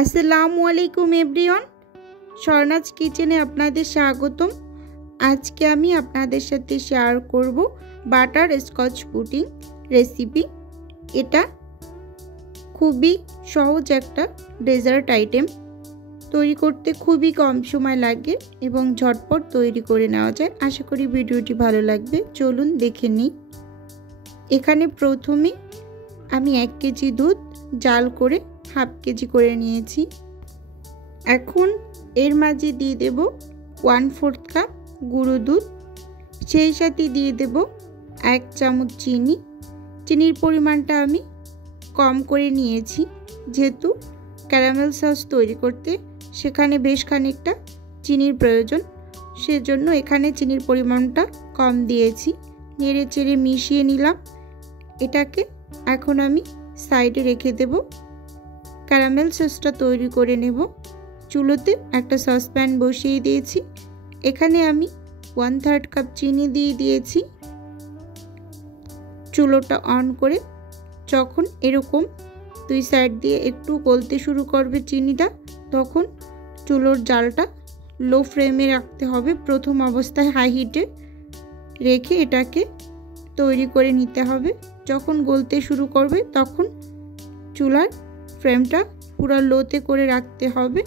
আসসালামু আলাইকুম এভরিওয়ান, স্বর্ণাজ কিচেনে আপনাদের স্বাগতম। আজকে আমি আপনাদের সাথে শেয়ার করব বাটার স্কচ পুডিং রেসিপি। এটা খুবই সহজ একটা ডেজার্ট আইটেম, তৈরি করতে খুবই কম সময় লাগে এবং ঝটপট তৈরি করে নেওয়া যায়। আশা করি ভিডিওটি ভালো লাগবে, চলুন দেখে নিই। এখানে প্রথমে আমি 1 কেজি দুধ জাল করে হাফ কেজি করে নিয়েছি। এখন এর মাঝে দিয়ে দেব 1/4 কাপ গুঁড়ো দুধ, সেই সাথে দিয়ে দেব 1 চামচ চিনি। চিনির পরিমাণটা আমি কম করে নিয়েছি, যেহেতু ক্যারামেল সস তৈরি করতে সেখানে বেশ খানিকটা চিনির প্রয়োজন, সেজন্য এখানে চিনির পরিমাণটা কম দিয়েছি। নেড়ে চেড়ে মিশিয়ে নিলাম। এটাকে এখন আমি সাইডে রেখে দেব। ক্যারামেল সসটা তৈরি করে নেব। চুলোতে একটা সসপ্যান বসিয়ে দিয়েছি। এখানে আমি 1/3 কাপ চিনি দিয়ে দিয়েছি। চুলোটা অন করে যখন এরকম দুই সাইড দিয়ে একটু গলতে শুরু করবে চিনিটা, তখন চুলোর জালটা লো ফ্লেমে রাখতে হবে। প্রথম অবস্থায় হাই হিটে রেখে এটাকে তৈরি করে নিতে হবে। যখন গলতে শুরু করবে তখন চুলার ফ্লেমটা পুরো লোতে করে রাখতে হবে।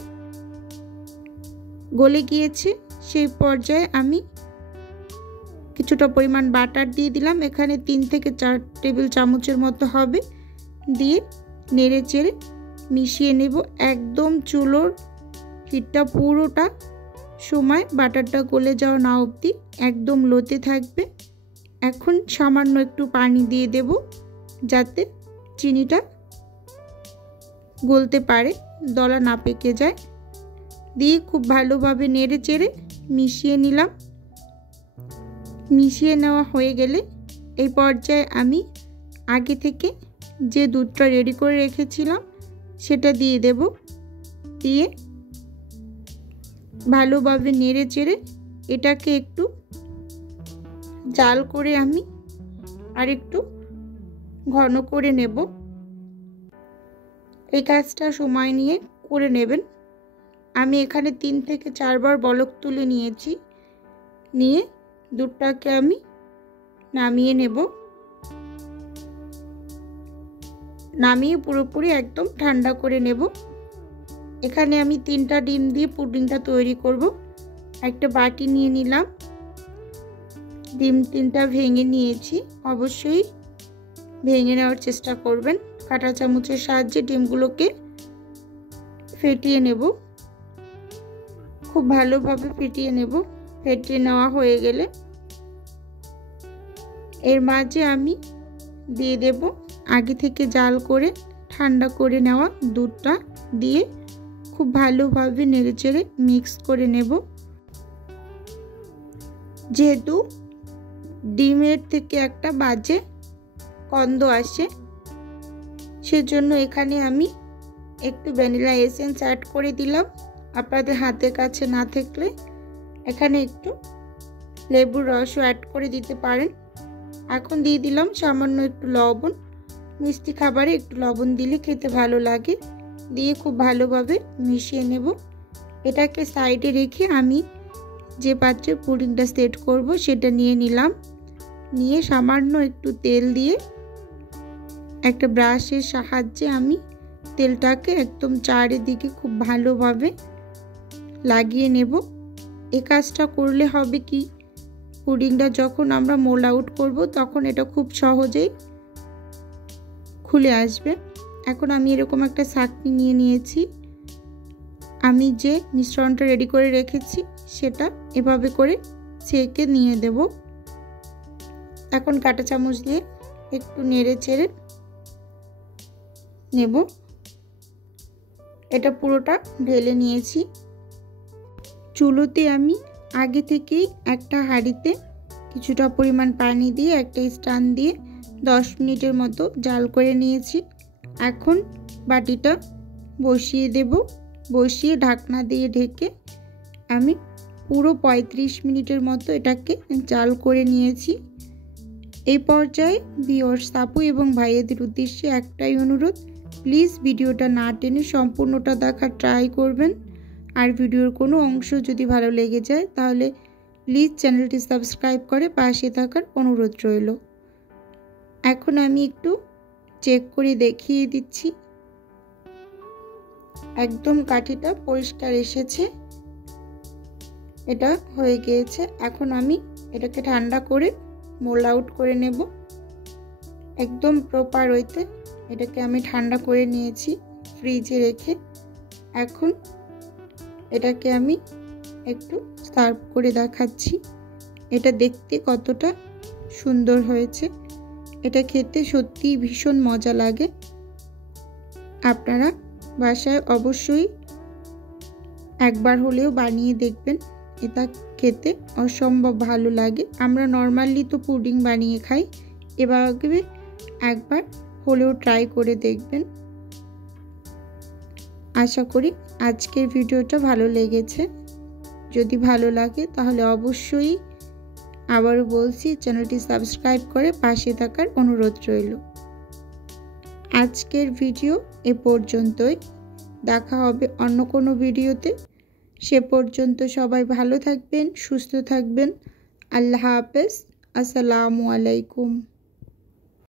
গলে গিয়েছে, সেই পর্যায়ে আমি কিছুটা পরিমাণ বাটার দিয়ে দিলাম। এখানে 3 থেকে 4 টেবিল চামচের মতো হবে। দিয়ে নেড়ে চেড়ে মিশিয়ে নেব। একদম চুলোর হিটটা পুরোটা সময় বাটারটা গলে যাওয়া না অবধি একদম লোতে থাকবে। এখন সামান্য একটু পানি দিয়ে দেব, যাতে চিনিটা গলতে পারে, দলা না পেকে যায়। দিয়ে খুব ভালোভাবে নেড়ে চেড়ে মিশিয়ে নিলাম। মিশিয়ে নেওয়া হয়ে গেলে এই পর্যায়ে আমি আগে থেকে যে দুধটা রেডি করে রেখেছিলাম সেটা দিয়ে দেব। দিয়ে ভালোভাবে নেড়ে চেড়ে এটাকে একটু জাল করে আমি আর একটু ঘন করে নেব। এই কাজটা সময় নিয়ে করে নেবেন। আমি এখানে 3 থেকে 4 বার বলক তুলে নিয়েছি। নিয়ে দুধটাকে আমি নামিয়ে নেব। নামিয়ে পুরোপুরি একদম ঠান্ডা করে নেব। এখানে আমি 3টা ডিম দিয়ে পুডিংটা তৈরি করব। একটা বাটি নিয়ে নিলাম। ডিম 3টা ভেঙে নিয়েছি। অবশ্যই ভেঙে নেওয়ার চেষ্টা করবেন। কাঁটা চামচের সাহায্যে ডিমগুলোকে ফেটিয়ে নেব। খুব ভালোভাবে ফেটিয়ে নেব। ফেটিয়ে নেওয়া হয়ে গেলে এর মাঝে আমি দিয়ে দেব আগে থেকে জাল করে ঠান্ডা করে নেওয়া দুধটা। দিয়ে খুব ভালোভাবে নেড়েচেড়ে মিক্স করে নেব। যেহেতু ডিমের থেকে একটা বাজে গন্ধ আসে, সেজন্য এখানে আমি একটু ভ্যানিলা এসেন্স অ্যাড করে দিলাম। আপনাদের হাতের কাছে না থাকলে এখানে একটু লেবুর রসও অ্যাড করে দিতে পারেন। এখন দিয়ে দিলাম সামান্য একটু লবণ। মিষ্টি খাবারে একটু লবণ দিলে খেতে ভালো লাগে। দিয়ে খুব ভালোভাবে মিশিয়ে নেব। এটাকে সাইডে রেখে আমি যে পাত্রে পুডিংটা সেট করব সেটা নিয়ে নিলাম। নিয়ে সামান্য একটু তেল দিয়ে একটা ব্রাশের সাহায্যে আমি তেলটাকে একদম চারিদিকে খুব ভালোভাবে লাগিয়ে নেব। এই কাজটা করলে হবে কি, পুডিংটা যখন আমরা মোল্ড আউট করব তখন এটা খুব সহজেই খুলে আসবে। এখন আমি এরকম একটা ছাঁকনি নিয়ে নিয়েছি। আমি যে মিশ্রণটা রেডি করে রেখেছি সেটা এভাবে করে ছেঁকে নিয়ে দেব। এখন কাঁটা চামচ দিয়ে একটু নেড়ে চেড়ে নেব। এটা পুরোটা ঢেলে নিয়েছি। চুলোতে আমি আগে থেকেই একটা হাঁড়িতে কিছুটা পরিমাণ পানি দিয়ে একটা স্ট্যান্ড দিয়ে 10 মিনিটের মতো জাল করে নিয়েছি। এখন বাটিটা বসিয়ে দেব। বসিয়ে ঢাকনা দিয়ে ঢেকে আমি পুরো 35 মিনিটের মতো এটাকে জাল করে নিয়েছি। এই পর্যায়ে ভিউয়ার্স, আপু এবং ভাইয়াদের উদ্দেশ্যে একটাই অনুরোধ, প্লিজ ভিডিওটা না টেনে সম্পূর্ণটা দেখার ট্রাই করবেন। আর ভিডিওর কোনো অংশ যদি ভালো লেগে যায় তাহলে প্লিজ চ্যানেলটি সাবস্ক্রাইব করে পাশে থাকার অনুরোধ রইল। এখন আমি একটু চেক করে দেখিয়ে দিচ্ছি। একদম কাঠিটা পরিষ্কার এসেছে, এটা হয়ে গিয়েছে। এখন আমি এটাকে ঠান্ডা করে মোল্ড আউট করে নেব। একদম প্রপার ওয়েতে এটাকে আমি ঠান্ডা করে নিয়েছি ফ্রিজে রেখে। এখন এটাকে আমি একটু সার্ভ করে দেখাচ্ছি। এটা দেখতে কতটা সুন্দর হয়েছে, এটা খেতে সত্যিই ভীষণ মজা লাগে। আপনারা বাসায় অবশ্যই একবার হলেও বানিয়ে দেখবেন, এটা খেতে অসম্ভব ভালো লাগে। আমরা নর্মালি তো পুডিং বানিয়ে খাই, এভাবে একবার হলেও ট্রাই করে দেখবেন। আশা করি আজকের ভিডিওটা ভালো লেগেছে। যদি ভালো লাগে তাহলে অবশ্যই আবারও বলছি চ্যানেলটি সাবস্ক্রাইব করে পাশে থাকার অনুরোধ রইল। আজকের ভিডিও এ পর্যন্তই, দেখা হবে অন্য কোনো ভিডিওতে। সে পর্যন্ত সবাই ভালো থাকবেন, সুস্থ থাকবেন। আল্লাহ হাফেজ, আসসালামু আলাইকুম।